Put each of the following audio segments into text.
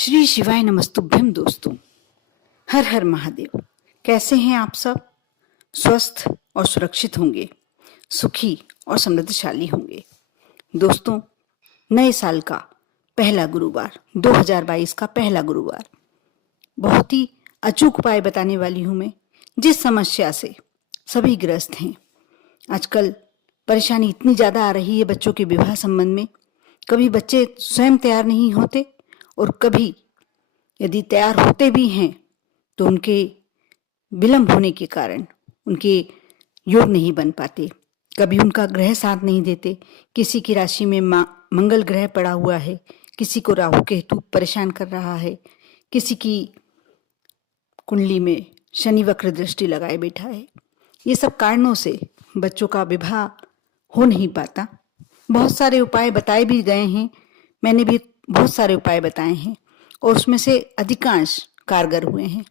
श्री शिवाय नमस्तुभ्यम दोस्तों। हर हर महादेव। कैसे हैं आप सब? स्वस्थ और सुरक्षित होंगे, सुखी और समृद्धशाली होंगे। दोस्तों, नए साल का पहला गुरुवार, 2022 का पहला गुरुवार, बहुत ही अचूक उपाय बताने वाली हूं मैं, जिस समस्या से सभी ग्रस्त हैं। आजकल परेशानी इतनी ज्यादा आ रही है बच्चों के विवाह संबंध में। कभी बच्चे स्वयं तैयार नहीं होते और कभी यदि तैयार होते भी हैं तो उनके विलंब होने के कारण उनके योग नहीं बन पाते। कभी उनका ग्रह साथ नहीं देते। किसी की राशि में मंगल ग्रह पड़ा हुआ है, किसी को राहु केतु परेशान कर रहा है, किसी की कुंडली में शनि वक्र दृष्टि लगाए बैठा है। ये सब कारणों से बच्चों का विवाह हो नहीं पाता। बहुत सारे उपाय बताए भी गए हैं, मैंने भी बहुत सारे उपाय बताए हैं और उसमें से अधिकांश कारगर हुए हैं।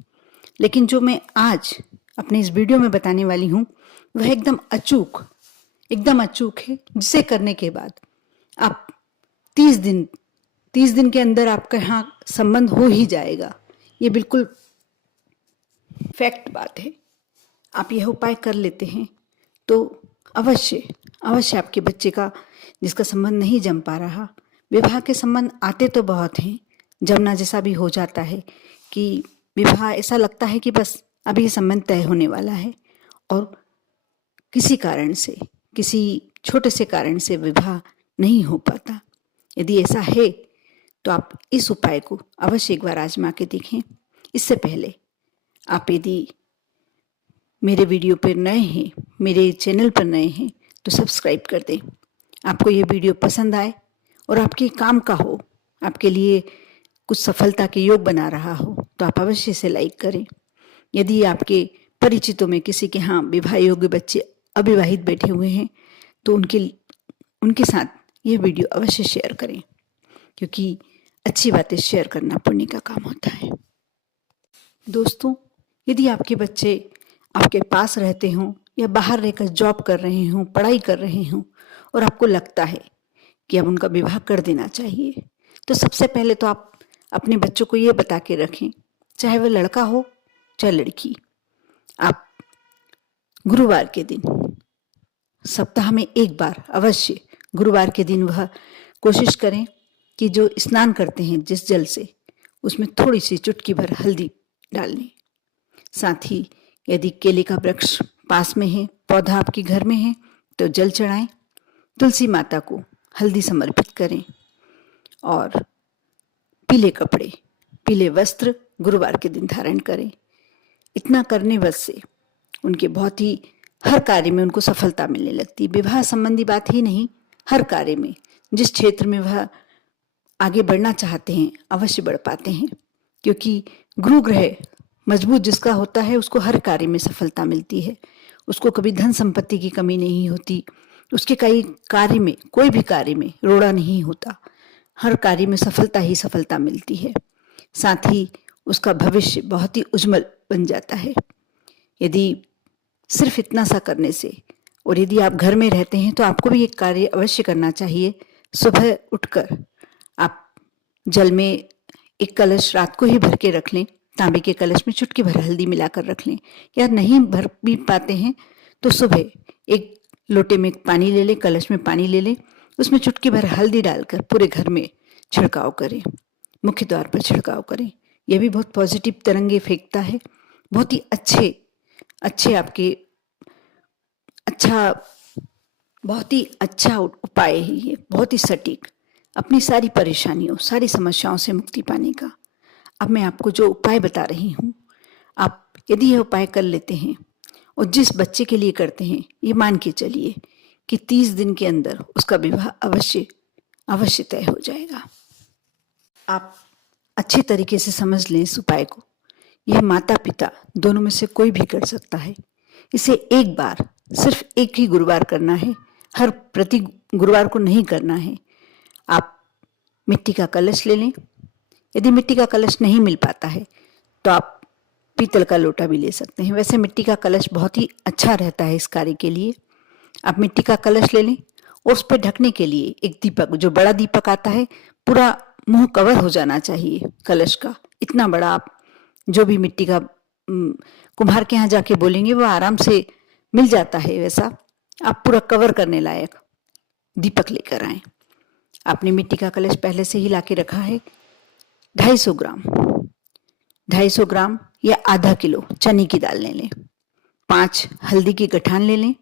लेकिन जो मैं आज अपने इस वीडियो में बताने वाली हूँ वह एकदम अचूक है, जिसे करने के बाद आप 30 दिन के अंदर आपका यहाँ संबंध हो ही जाएगा। ये बिल्कुल फैक्ट बात है। आप यह उपाय कर लेते हैं तो अवश्य आपके बच्चे का, जिसका संबंध नहीं जम पा रहा, विवाह के संबंध आते तो बहुत हैं, जमना जैसा भी हो जाता है कि विवाह ऐसा लगता है कि बस अभी ये संबंध तय होने वाला है, और किसी कारण से, किसी छोटे से कारण से विवाह नहीं हो पाता। यदि ऐसा है तो आप इस उपाय को अवश्य एक बार आजमा के देखें। इससे पहले आप यदि मेरे वीडियो पर नए हैं, मेरे चैनल पर नए हैं, तो सब्सक्राइब कर दें। आपको ये वीडियो पसंद आए और आपके काम का हो, आपके लिए कुछ सफलता के योग बना रहा हो, तो आप अवश्य से लाइक करें। यदि आपके परिचितों में किसी के यहाँ विवाह योग्य बच्चे अविवाहित बैठे हुए हैं तो उनके साथ ये वीडियो अवश्य शेयर करें, क्योंकि अच्छी बातें शेयर करना पुण्य का काम होता है। दोस्तों, यदि आपके बच्चे आपके पास रहते हों या बाहर रहकर जॉब कर रहे हों, पढ़ाई कर रहे हों, और आपको लगता है कि अब उनका विवाह कर देना चाहिए, तो सबसे पहले तो आप अपने बच्चों को ये बता के रखें, चाहे वह लड़का हो चाहे लड़की, आप गुरुवार के दिन, सप्ताह में एक बार अवश्य गुरुवार के दिन वह कोशिश करें कि जो स्नान करते हैं जिस जल से, उसमें थोड़ी सी चुटकी भर हल्दी डाल लें। साथ ही यदि केले का वृक्ष पास में है, पौधा आपके घर में है, तो जल चढ़ाएं, तुलसी माता को हल्दी समर्पित करें और पीले कपड़े, पीले वस्त्र गुरुवार के दिन धारण करें। इतना करने बस से उनके बहुत ही हर कार्य में उनको सफलता मिलने लगती है। विवाह संबंधी बात ही नहीं, हर कार्य में, जिस क्षेत्र में वह आगे बढ़ना चाहते हैं अवश्य बढ़ पाते हैं, क्योंकि गुरु ग्रह मजबूत जिसका होता है उसको हर कार्य में सफलता मिलती है। उसको कभी धन संपत्ति की कमी नहीं होती, उसके कोई भी कार्य में रोड़ा नहीं होता, हर कार्य में सफलता ही सफलता मिलती है। साथ ही उसका भविष्य बहुत ही उज्जवल बन जाता है। यदि सिर्फ इतना सा करने से, और यदि आप घर में रहते हैं तो आपको भी एक कार्य अवश्य करना चाहिए। सुबह उठकर आप जल में एक कलश रात को ही भर के रख लें, तांबे के कलश में चुटकी भर हल्दी मिलाकर रख लें, या नहीं भर भी पाते हैं तो सुबह एक लोटे में पानी ले लें, कलश में पानी ले लें, उसमें चुटकी भर हल्दी डालकर पूरे घर में छिड़काव करें, मुख्य द्वार पर छिड़काव करें। यह भी बहुत पॉजिटिव तरंगे फेंकता है। बहुत ही बहुत ही अच्छा उपाय है ये, बहुत ही सटीक, अपनी सारी परेशानियों, सारी समस्याओं से मुक्ति पाने का। अब मैं आपको जो उपाय बता रही हूँ, आप यदि यह उपाय कर लेते हैं और जिस बच्चे के लिए करते हैं, ये मान के चलिए कि 30 दिन के अंदर उसका विवाह अवश्य तय हो जाएगा। आप अच्छी तरीके से समझ लें इस उपाय को। यह माता पिता दोनों में से कोई भी कर सकता है। इसे एक बार, सिर्फ एक ही गुरुवार करना है, हर प्रति गुरुवार को नहीं करना है। आप मिट्टी का कलश ले लें। यदि मिट्टी का कलश नहीं मिल पाता है तो आप पीतल का लोटा भी ले सकते हैं। वैसे मिट्टी का कलश बहुत ही अच्छा रहता है इस कार्य के लिए। आप मिट्टी का कलश ले लें और उस पर ढकने के लिए एक दीपक, जो बड़ा दीपक आता है, पूरा मुंह कवर हो जाना चाहिए कलश का। इतना बड़ा आप जो भी मिट्टी का कुम्हार के यहाँ जाके बोलेंगे वो आराम से मिल जाता है, वैसा आप पूरा कवर करने लायक दीपक लेकर आए। आपने मिट्टी का कलश पहले से ही लाके रखा है। 250 ग्राम 250 ग्राम या आधा किलो चने की दाल ले लें। 5 हल्दी की गठान ले लें।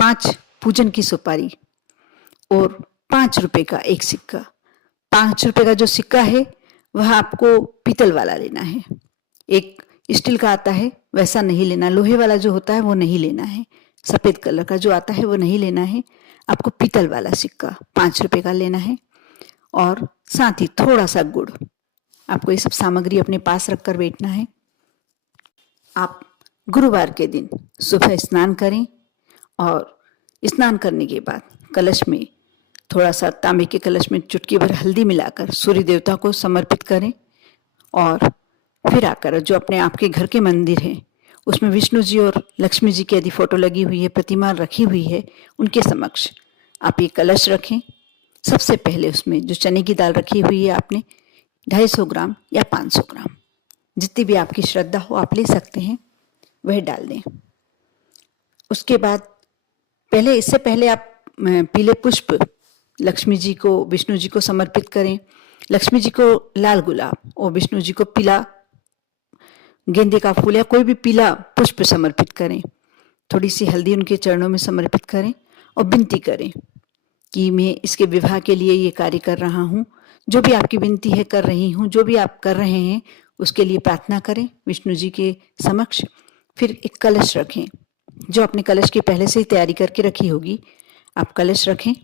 5 पूजन की सुपारी और 5 रुपए का एक सिक्का। 5 रुपए का जो सिक्का है वह आपको पीतल वाला लेना है। एक स्टील का आता है वैसा नहीं लेना, लोहे वाला जो होता है वो नहीं लेना है, सफेद कलर का जो आता है वो नहीं लेना है। आपको पीतल वाला सिक्का 5 रुपए का लेना है और साथ ही थोड़ा सा गुड़। आपको ये सब सामग्री अपने पास रखकर बैठना है। आप गुरुवार के दिन सुबह स्नान करें और स्नान करने के बाद कलश में थोड़ा सा तांबे के कलश में चुटकी भर हल्दी मिलाकर सूर्य देवता को समर्पित करें और फिर आकर जो अपने आपके घर के मंदिर हैं उसमें विष्णु जी और लक्ष्मी जी की यदि फोटो लगी हुई है, प्रतिमा रखी हुई है, उनके समक्ष आप ये कलश रखें। सबसे पहले उसमें जो चने की दाल रखी हुई है आपने 250 ग्राम या 500 ग्राम, जितनी भी आपकी श्रद्धा हो आप ले सकते हैं, वह डाल दें। उसके बाद इससे पहले आप पीले पुष्प लक्ष्मी जी को, विष्णु जी को समर्पित करें। लक्ष्मी जी को लाल गुलाब और विष्णु जी को पीला गेंदे का फूल या कोई भी पीला पुष्प समर्पित करें। थोड़ी सी हल्दी उनके चरणों में समर्पित करें और विनती करें कि मैं इसके विवाह के लिए ये कार्य कर रहा हूँ। जो भी आपकी विनती है कर रही हूँ, जो भी आप कर रहे हैं उसके लिए प्रार्थना करें विष्णु जी के समक्ष। फिर एक कलश रखें, जो अपने कलश की पहले से ही तैयारी करके रखी होगी। आप कलश रखें।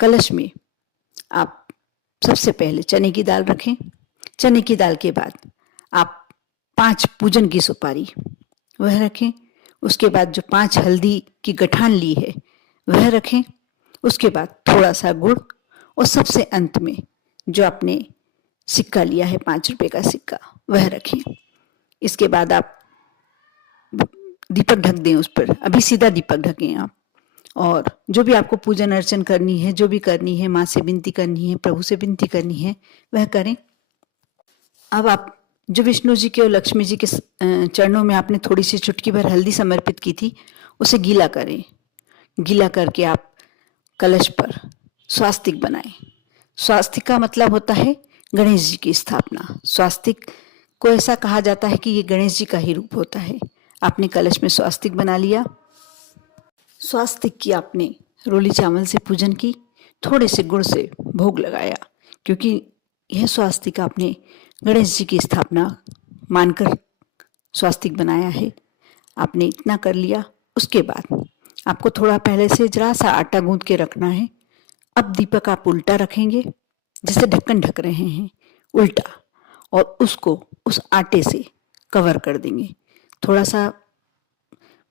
कलश में आप सबसे पहले चने की दाल रखें। चने की दाल के बाद आप 5 पूजन की सुपारी वह रखें। उसके बाद जो 5 हल्दी की गठान ली है वह रखें। उसके बाद थोड़ा सा गुड़ और सबसे अंत में जो आपने सिक्का लिया है 5 रुपए का सिक्का वह रखें। इसके बाद आप दीपक ढक दें उस पर। अभी सीधा दीपक ढकें आप, और जो भी आपको पूजन अर्चन करनी है, जो भी करनी है, माँ से विनती करनी है, प्रभु से विनती करनी है, वह करें। अब आप जो विष्णु जी के और लक्ष्मी जी के चरणों में आपने थोड़ी सी चुटकी भर हल्दी समर्पित की थी, उसे गीला करें। गीला करके आप कलश पर स्वास्तिक बनाएं। स्वास्तिक का मतलब होता है गणेश जी की स्थापना। स्वास्तिक को ऐसा कहा जाता है कि ये गणेश जी का ही रूप होता है। आपने कलश में स्वास्तिक बना लिया। स्वास्तिक की आपने रोली चावल से पूजन की, थोड़े से गुड़ से भोग लगाया, क्योंकि यह स्वास्तिक आपने गणेश जी की स्थापना मानकर स्वास्तिक बनाया है। आपने इतना कर लिया। उसके बाद आपको थोड़ा पहले से जरा सा आटा गूंथ के रखना है। अब दीपक आप उल्टा रखेंगे, जैसे ढक्कन ढक रहे हैं, उल्टा, और उसको उस आटे से कवर कर देंगे। थोड़ा सा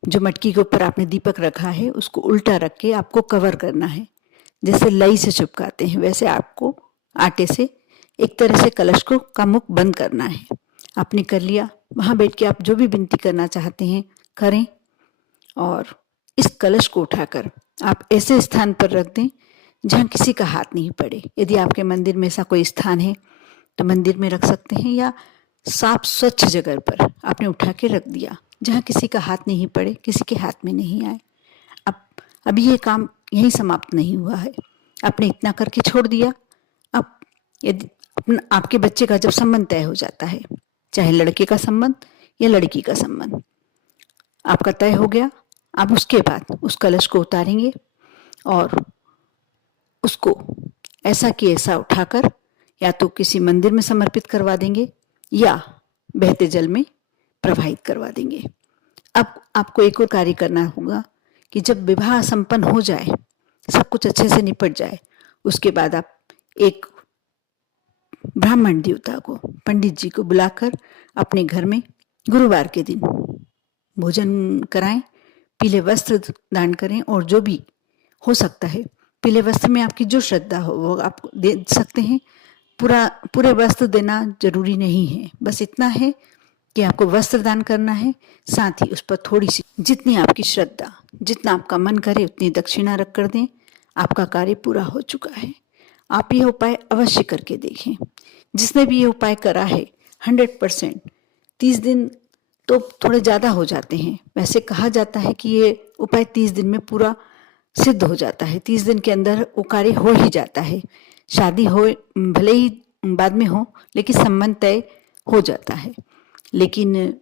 जो मटकी के ऊपर आपने दीपक रखा है उसको उल्टा रख के आपको कवर करना है। जैसे लई से चिपकाते हैं वैसे आपको आटे से एक तरह से कलश को का मुख बंद करना है। आपने कर लिया। वहाँ बैठ के आप जो भी विनती करना चाहते हैं करें, और इस कलश को उठाकर आप ऐसे स्थान पर रख दें जहाँ किसी का हाथ नहीं पड़े। यदि आपके मंदिर में ऐसा कोई स्थान है तो मंदिर में रख सकते हैं, या साफ स्वच्छ जगह पर आपने उठा के रख दिया जहाँ किसी का हाथ नहीं पड़े, किसी के हाथ में नहीं आए। अब अभी ये काम यहीं समाप्त नहीं हुआ है। आपने इतना करके छोड़ दिया। अब यदि आपके बच्चे का जब संबंध तय हो जाता है, चाहे लड़के का संबंध या लड़की का संबंध आपका तय हो गया, आप उसके बाद उस कलश को उतारेंगे और उसको ऐसा कि ऐसा उठाकर या तो किसी मंदिर में समर्पित करवा देंगे या बहते जल में प्रवाहित करवा देंगे। अब आपको एक और कार्य करना होगा कि जब विवाह संपन्न हो जाए, सब कुछ अच्छे से निपट जाए, उसके बाद आप एक ब्राह्मण देवता को, पंडित जी को बुलाकर अपने घर में गुरुवार के दिन भोजन कराएं, पीले वस्त्र दान करें, और जो भी हो सकता है पीले वस्त्र में आपकी जो श्रद्धा हो वो आप दे सकते हैं। पूरे वस्त्र देना जरूरी नहीं है, बस इतना है कि आपको वस्त्र दान करना है। साथ ही उस पर थोड़ी सी, जितनी आपकी श्रद्धा, जितना आपका मन करे उतनी दक्षिणा रख कर दें। आपका कार्य पूरा हो चुका है। आप यह उपाय अवश्य करके देखें। जिसने भी ये उपाय करा है 100% 30 दिन तो थोड़े ज़्यादा हो जाते हैं। वैसे कहा जाता है कि ये उपाय 30 दिन में पूरा सिद्ध हो जाता है। 30 दिन के अंदर वो कार्य हो ही जाता है। शादी हो भले ही बाद में हो, लेकिन संबंध तय हो जाता है। लेकिन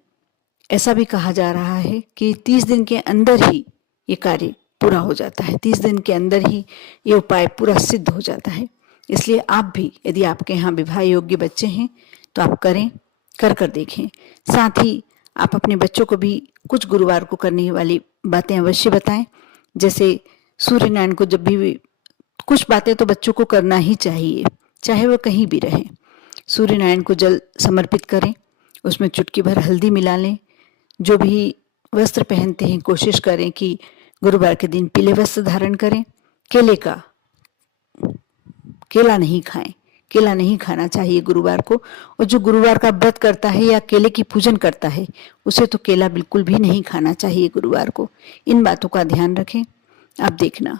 ऐसा भी कहा जा रहा है कि 30 दिन के अंदर ही ये कार्य पूरा हो जाता है। 30 दिन के अंदर ही ये उपाय पूरा सिद्ध हो जाता है। इसलिए आप भी, यदि आपके यहाँ विवाह योग्य बच्चे हैं तो आप करें, कर देखें। साथ ही आप अपने बच्चों को भी कुछ गुरुवार को करने वाली बातें अवश्य बताएं। जैसे सूर्य नारायण को जब भी कुछ बातें तो बच्चों को करना ही चाहिए, चाहे वह कहीं भी रहें। सूर्य नारायण को जल समर्पित करें, उसमें चुटकी भर हल्दी मिला लें। जो भी वस्त्र पहनते हैं कोशिश करें कि गुरुवार के दिन पीले वस्त्र धारण करें। केला नहीं खाएं, केला नहीं खाना चाहिए गुरुवार को। और जो गुरुवार का व्रत करता है या केले की पूजन करता है उसे तो केला बिल्कुल भी नहीं खाना चाहिए गुरुवार को। इन बातों का ध्यान रखें। आप देखना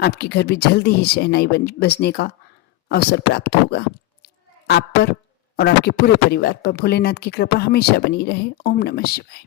आपके घर भी जल्दी ही शहनाई बजने का अवसर प्राप्त होगा। आप पर और आपके पूरे परिवार पर भोलेनाथ की कृपा हमेशा बनी रहे। ओम नमः शिवाय।